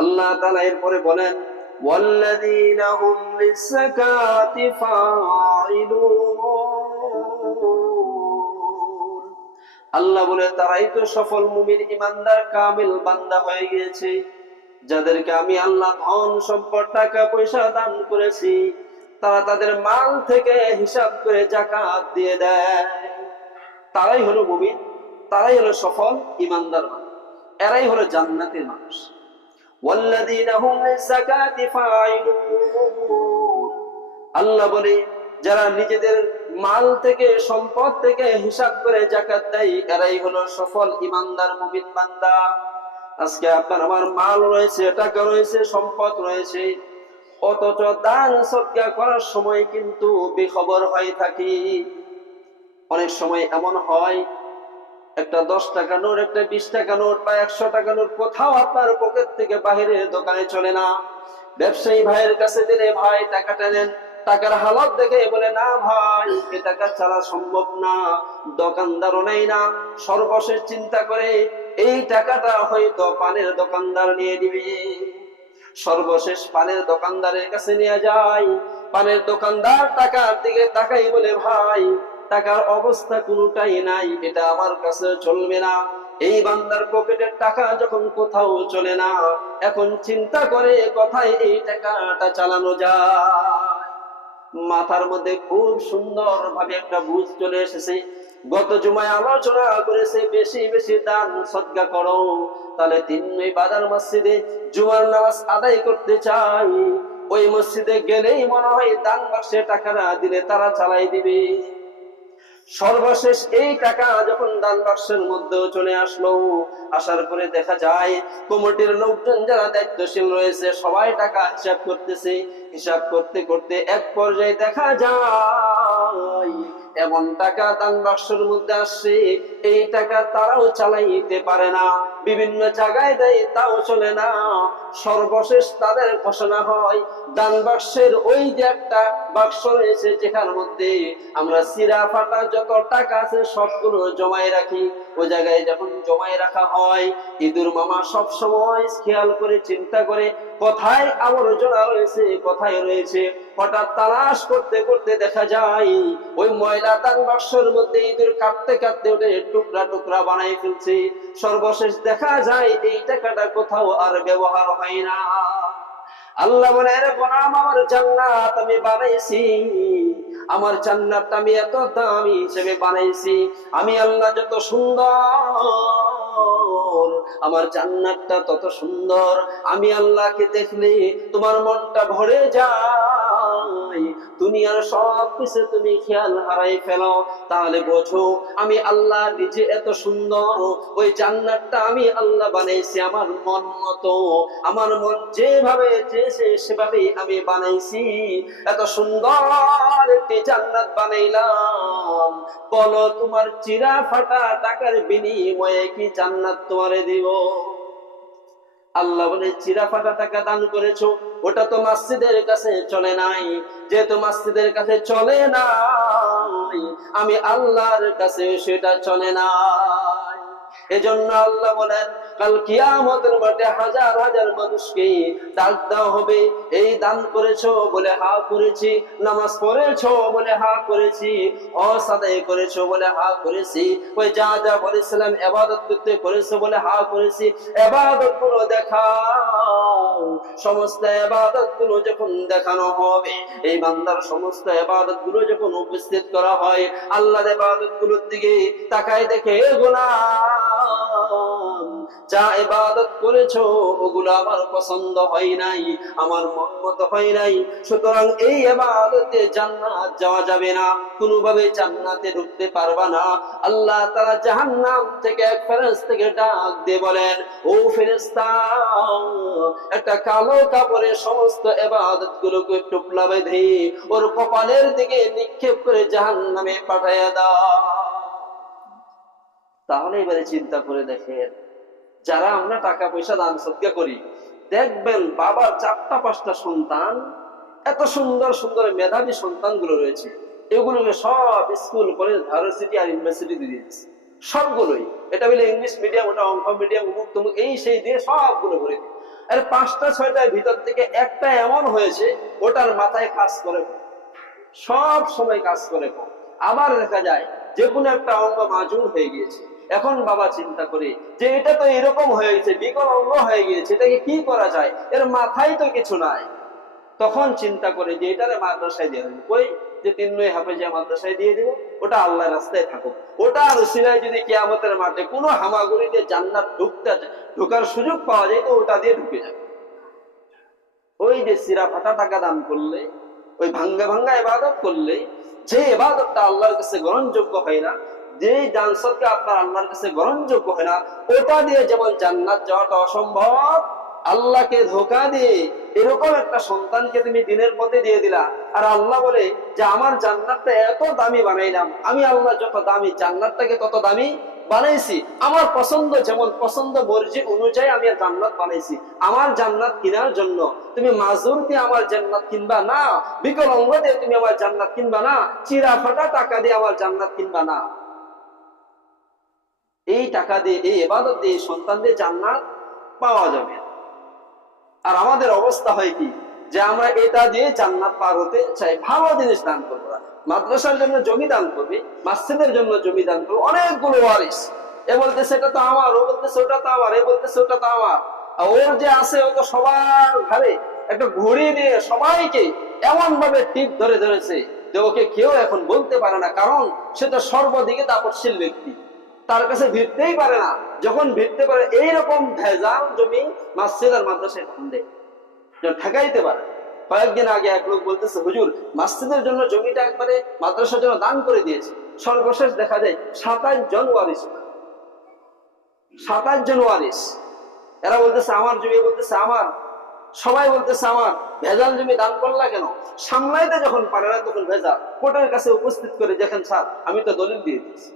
আল্লাহ তাআলা এরপরে বলেন ওয়াল্লাযীনা হুম লিয-যাকাতি ফাঈলুন। আল্লাহ বলে তারাই তো সফল মুমিন, ঈমানদার, কামিল বান্দা হয়ে গিয়েছে, যাদেরকে আমি আল্লাহ ধন সম্পদ টাকা পয়সা দান করেছি, তারা তাদের মাল থেকে হিসাব করে যাকাত দিয়ে দেয়। তারাই হলো মুমিন, তারাই হলো সফল ঈমানদার মানুষ, এরাই হলো জান্নাতের মানুষ। ওয়াল্লাযীনা হুম লিয-যাকাতি ফাঈলুন। আল্লাহ বলে যারা নিজেদের মাল থেকে সম্পদ থেকে হিসাব করে যাকাত দেয়, এরাই হলো সফল ঈমানদার মুমিন বান্দা। আজকে আপনার আমার মাল রয়েছে, টাকা রয়েছে, সম্পদ রয়েছে, অথচ দান সদকা করার সময় কিন্তু বেখবর হয়ে থাকি। অনেক সময় এমন হয়, একটা 10 টাকা নোট, একটা 20 টাকা নোট বা 100 টাকা নোট কোথাও আপনার পকেট থেকে বাহিরের দোকানে চলে না। ব্যবসায়ী ভাইয়ের কাছে দিলে ভাই টাকাটা নেন, টাকার হালত দেখে বলে না ভাই এ টাকা ছাড়া সম্ভব না, দোকানদারও নেই না। সর্বশেষ চিন্তা করে এই টাকাটা হয়তো পানের দোকানদার নিয়ে দিবে। সর্বশেষ পানের দোকানদারের কাছে নিয়ে যায়, পানের দোকানদার টাকার দিকে তাকাই বলে ভাই টাকার অবস্থা কোনোটাই নাই, এটা আমার কাছে চলবে না। এই বান্দার পকেটের টাকা যখন কোথাও চলে না, এখন চিন্তা করে কোথায় এই টাকাটা চালানো যায়। মাথার মধ্যে খুব সুন্দর ভাবে একটা বুঝ চলে এসেছে। গত জুমায় আলোচনা করেছে বেশি বেশি দান সদকা করো, তাহলে তিনই বাজার মসজিদে জুমার নামাজ আদায় করতে চাই, ওই মসজিদে গেলেই মনে হয় দান বাক্সে টাকাটা দিলে তারা চালাই দিবে। সর্বশেষ এই টাকা যখন দান বাক্সের মধ্যে চলে আসলো, আসার পরে দেখা যায় কমিটির লোকজন যারা দায়িত্বশীল রয়েছে সবাই টাকা হিসাব করতেছে। হিসাব করতে করতে এক পর্যায়ে দেখা যায় এমন টাকা দান বাক্সের মধ্যে আসছে, এই টাকা তারাও চালাইতে পারে না, বিভিন্ন জায়গায় দেয় তাও চলে না। সর্বশেষ তাদের ঘোষণা হয় দান বাক্সের ওই যে একটা বাক্স রয়েছে যেখার মধ্যে আমরা চিরা ফাটা যত টাকা আছে সবগুলো জমায় রাখি, ওই জায়গায় যখন জমায় রাখা হয় ইঁদুর মামা সব সময় খেয়াল করে চিন্তা করে কোথায় আবর্জনা রয়েছে, কোথায় রয়েছে। হঠাৎ তালাশ করতে করতে দেখা যায় ওই ময়লা দান বাক্সের মধ্যে ইঁদুর কাটতে কাটতে ওটা টুকরা টুকরা বানাই ফেলছে। সর্বশেষ দেখা যায় এই টাকাটা কোথাও আর ব্যবহার হয় না। আল্লাহ বলে রে গোলাম, আমার জান্নাত আমি বানাইছি, আমার জান্নাতটা আমি এত দামি হিসেবে বানাইছি। আমি আল্লাহ যত সুন্দর, আমার জান্নাতটা তত সুন্দর। আমি আল্লাহকে দেখলে তোমার মনটা ভরে যায়, দুনিয়ার সব কিছু তুমি খেয়াল হারাই ফেলো, তাহলে বোঝো আমি আল্লাহ নিজে এত সুন্দর। ওই জান্নাতটা আমি আল্লাহ বানাইছি আমার মন মতো, আমার মন যেভাবে চেয়েছে সেভাবেই আমি বানাইছি। এত সুন্দর একটি জান্নাত বানাইলাম, বলো তোমার চিরা ফাটা টাকার বিনিময়ে কি জান্নাত তোমারে দিব? আল্লাহ বলে চিরা ফাটা টাকা দান করেছো, ওটা তো মসজিদের কাছে চলে নাই, যেহেতু মসজিদের কাছে চলে নাই আমি আল্লাহর কাছে সেটা চলে নাই। এজন্য আল্লাহ বলেন কাল কিয়ামতের মাঠে হাজার হাজার মানুষকে ডাক দেওয়া হবে, এই দান করেছো বলে হা করেছি, নামাজ পড়েছো বলে হা করেছি, হজ আদায় করেছো বলে হা করেছি, ওই যা যা বলেছিলাম ইবাদত করতে করেছো বলে হা করেছি, ইবাদত গুলো দেখাও। সমস্ত ইবাদত গুলো যখন দেখানো হবে, এই বান্দার সমস্ত ইবাদত গুলো যখন উপস্থিত করা হয়, আল্লাহর ইবাদত গুলোর দিকে তাকায় দেখে গোলাম যা ইবাদত করেছো ওগুলো আমার পছন্দ হয় নাই, আমার মন মতো হয় নাই, সুতরাং এই ইবাদতে জান্নাত যাওয়া যাবে না, কোনোভাবে জান্নাতে ঢুকতে পারবা না। আল্লাহ তাআলা জাহান্নাম থেকে এক ফেরেশতাকে ডাক দিয়ে বলেন, ও ফেরেশতা, একটা কালো কাপড়ে সমস্ত ইবাদত গুলোকে টুকলা বেঁধে ওর কপালের দিকে নিক্ষেপ করে জাহান্নামে পাঠাইয়া দাও। তাহলে এবারে চিন্তা করে দেখেন, যারা আমরা টাকা পয়সা দান সদকা করি, দেখবেন বাবার 4টা 5টা সন্তান, এত সুন্দর সুন্দর মেধাবী সন্তানগুলো রয়েছে, এগুলোকে সব স্কুল কলেজ ভার্সিটি আর ইউনিভার্সিটি দিয়ে দিচ্ছে সবগুলোই। এটা বলে ইংলিশ মিডিয়াম, ওটা অঙ্ক মিডিয়াম, অমুক তমুক এই সেই দিয়ে সবগুলো ভরে দিই। আর 5টা 6টার ভিতর থেকে একটা এমন হয়েছে ওটার মাথায় কাজ করে, সব সময় কাজ করে। আবার দেখা যায় যে কোনো একটা অঙ্গ মাজুর হয়ে গিয়েছে। এখন বাবা চিন্তা করে যে এটা তো এরকম হয়ে গেছে, বিকল অঙ্গ হয়ে গিয়েছে, এটাকে কি করা যায়, এর মাথায় তো কিছু নাই। তখন চিন্তা করে যে এটারে মাদ্রাসায় দিয়ে দেবো। কই যে 3 নয় হাফেজিয়া মাদ্রাসায় দিয়ে দিব, ওটা আল্লাহর রাস্তায় থাকুক। ওটা আর উসিলায় যদি কিয়ামতের মাঠে কোনো হামাগুড়িতে জান্নাত ঢোকার সুযোগ পাওয়া যায় তো ওটা দিয়ে ঢুকে যাবে। ওই যে সিরা ফাটা টাকা দান করলে, ওই ভাঙ্গা ভাঙ্গা ইবাদত করলে, যে ইবাদতটা আল্লাহর কাছে গ্রহণযোগ্য হয় না, যে দান সদকা আপনার আল্লাহর কাছে গ্রহণযোগ্য হয় না, ওটা দিয়ে যেমন জান্নাত যাওয়াটা অসম্ভব, আল্লাহকে ধোঁকা দিয়ে এরকম একটা সন্তানকে তুমি দিনের পথে দিয়ে দিলা। আর আল্লাহ বলে যে আমার জান্নাতটা এত দামি বানাইলাম, আমি আল্লাহ যত দামি জান্নাতটাকে তত দামি বানাইছি। আমার পছন্দ, যেমন পছন্দ মর্জি অনুযায়ী আমি জান্নাত বানাইছি। আমার জান্নাত কেনার জন্য তুমি মাজুর দিয়ে আমার জান্নাত কিনবা না, বিকল অঙ্গ দিয়ে তুমি আমার জান্নাত কিনবা না, চিরা ফাটা টাকা দিয়ে আমার জান্নাত কিনবা না। এই টাকা দিয়ে, এই ইবাদত দিয়ে সন্তানদের জান্নাত পাওয়া যাবে। আর আমাদের অবস্থা হয় কি, যে আমরা এটা দিয়ে জান্নাত পার হতে চাই। ভালো জিনিস দান করবো, মাদ্রাসার জন্য জমি দান করবে, মসজিদের জন্য জমি দান করবো, অনেকগুলো ওয়ারিস, এ বলতেছে এটা তো আমার, ও বলতেছে ওটা তো আমার, এ বলতেছে ওটা তো আমার। আর ওর যে আছে ও তো সবার ঘরে একটা ঘুড়ি দিয়ে সবাইকে এমন ভাবে টিপ ধরে ধরেছে যে ওকে কেউ এখন বলতে পারে না, কারণ সে তো সর্বদিকে তাপশীল ব্যক্তি, তার কাছে ভিড়তেই পারে না। যখন ভিড়তে পারে এইরকম ভেজাল জমি মসজিদ আর মাদ্রাসায় ধান্দে ঠেকাইতে পারে। কয়েকদিন আগে এক লোক বলতেছে, হুজুর মসজিদের জন্য জমিটা একবারে মাদ্রাসার জন্য দান করে দিয়েছে। সর্বশেষ দেখা যায় 27 জন ওয়ারিস, 27 জন ওয়ারিস। এরা বলতেছে আমার জমি, বলতেছে আমার, সবাই বলতেছে আমার। ভেজাল জমি দান করলা কেন? সামলাইতে যখন পারে না তখন ভেজাল কোর্টের কাছে উপস্থিত করে, দেখেন স্যার আমি তো দলিল দিয়ে দিয়েছি।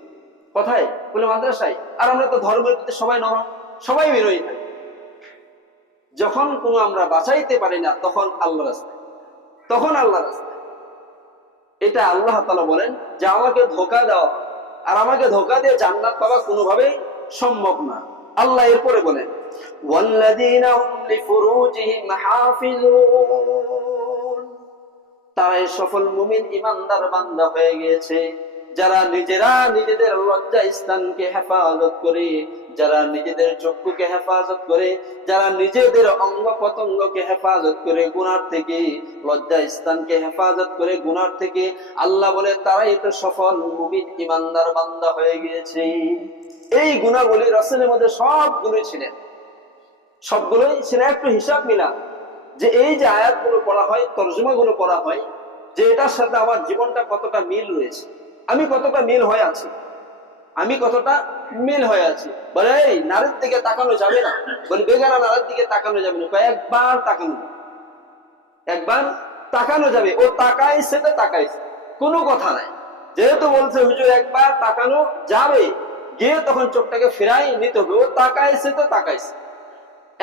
কোথায়? বলে মাদ্রাসায়। আর আমরা তো ধর্মের প্রতি সবাই নরম, সবাই বিরোধী থাকি। যখন কোনো আমরা বাঁচাইতে পারি না তখন আল্লাহ রাস্তায়, তখন আল্লাহ রাস্তায়। এটা আল্লাহ তাআলা বলেন যে আমাকে ধোঁকা দেওয়া, আর আমাকে ধোঁকা দিয়ে জান্নাত পাওয়া কোনোভাবেই সম্ভব না। আল্লাহ এরপরে বলেন ওয়াল্লাযীনা হুম লিফুরুজিহিম হাফিজুন, তারাই সফল মুমিন ইমানদার বান্দা হয়ে গিয়েছে যারা নিজেরা নিজেদের লজ্জা স্থানকে হেফাজত করে, যারা নিজেদের চক্ষুকে হেফাজত করে, যারা নিজেদের অঙ্গ প্রত্যঙ্গকে হেফাজত করে গুনার থেকে, লজ্জা স্থানকে হেফাজত করে গুনার থেকে। আল্লাহ বলে তারাই তো সফল মুমিন ইমানদার বান্দা হয়ে গিয়েছে। এই গুণাবলী রাসূলের মধ্যে সবগুলোই ছিলেন, সবগুলোই ছিল। একটু হিসাব মিলা যে এই যে আয়াতগুলো পড়া হয়, তরজমাগুলো পড়া হয়, যে এটার সাথে আমার জীবনটা কতটা মিল রয়েছে, আমি কতটা মিল হয়ে আছি, আমি কতটা মিল হয়ে আছি। বলে এই নারীর দিকে তাকানো যাবে না, বলে বেগানা নারীর দিকে তাকানো যাবে না, একবার তাকানো, একবার তাকানো যাবে। ও তাকাইছে তো তাকাইছে, কোনো কথা নাই। যেহেতু বলছে হুজুর একবার তাকানো যাবে, গিয়ে তখন চোখটাকে ফেরাই নিতে হবে। ও তাকাইছে তো তাকাইছে,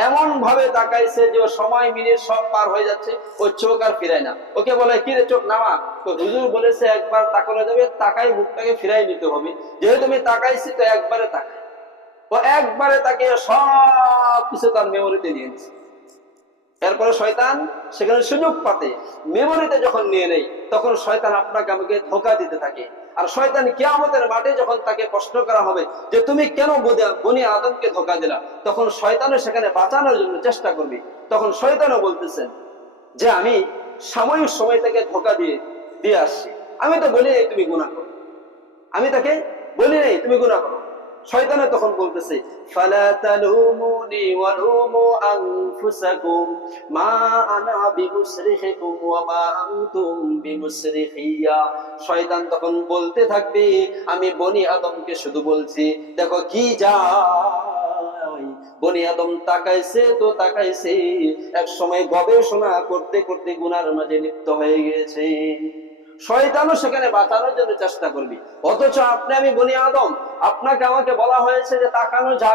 এমন ভাবে তাকাইছে যে ও সময় মিনিট সব পার হয়ে যাচ্ছে, ও চোখ আর ফিরায় না। ওকে বলে কি রে চোখ নামা, তো হুজুর বলেছে একবার তাকানো যাবে, তাকাই মুখটাকে ফিরাই নিতে হবে। যেহেতু আমি তাকাইছি তো একবারে তাকাই। ও একবারে তাকে সব কিছু তার মেমোরিতে নিয়েছে। এরপরে শয়তান সেখানে সুযোগ পাতে মেমোরিতে যখন নিয়ে নেই, তখন শয়তান আপনাকে আমাকে ধোঁকা দিতে থাকে। আর শয়তান কিয়ামতের মাঠে যখন তাকে প্রশ্ন করা হবে যে তুমি কেন বনি আদমকে ধোঁকা দিলা, তখন শয়তানও সেখানে বাঁচানোর জন্য চেষ্টা করবে। তখন শয়তানও বলতেছেন যে আমি সাময়িক সময় থেকে ধোঁকা দিয়ে আসছি, আমি তো বলি নাই তুমি গুনাহ করো, আমি তাকে বলি নাই তুমি গুনাহ করো। শয়তানে তখন বলতেছে ফালা তালুমুনি ওয়ালুমু আনফুসাকুম মা আনা বিমুসরিখিকুম ওয়া মা আনতুম বিমুসরিখিয়া। শয়তান তখন বলতে থাকবে আমি বনি আদমকে শুধু বলছি, দেখো কি যায়, বনি আদম তাকাইছে তো তাকাইছে, এক সময় গবেষণা করতে করতে গুনার মাঝে লিপ্ত হয়ে গিয়েছে। শয়তানও সেখানে বাঁচানোর জন্য চেষ্টা করবি, অথচ আপনি আমি বনি আদম, আপনাকে আমাকে বলা হয়েছে যে তাকানো যাবে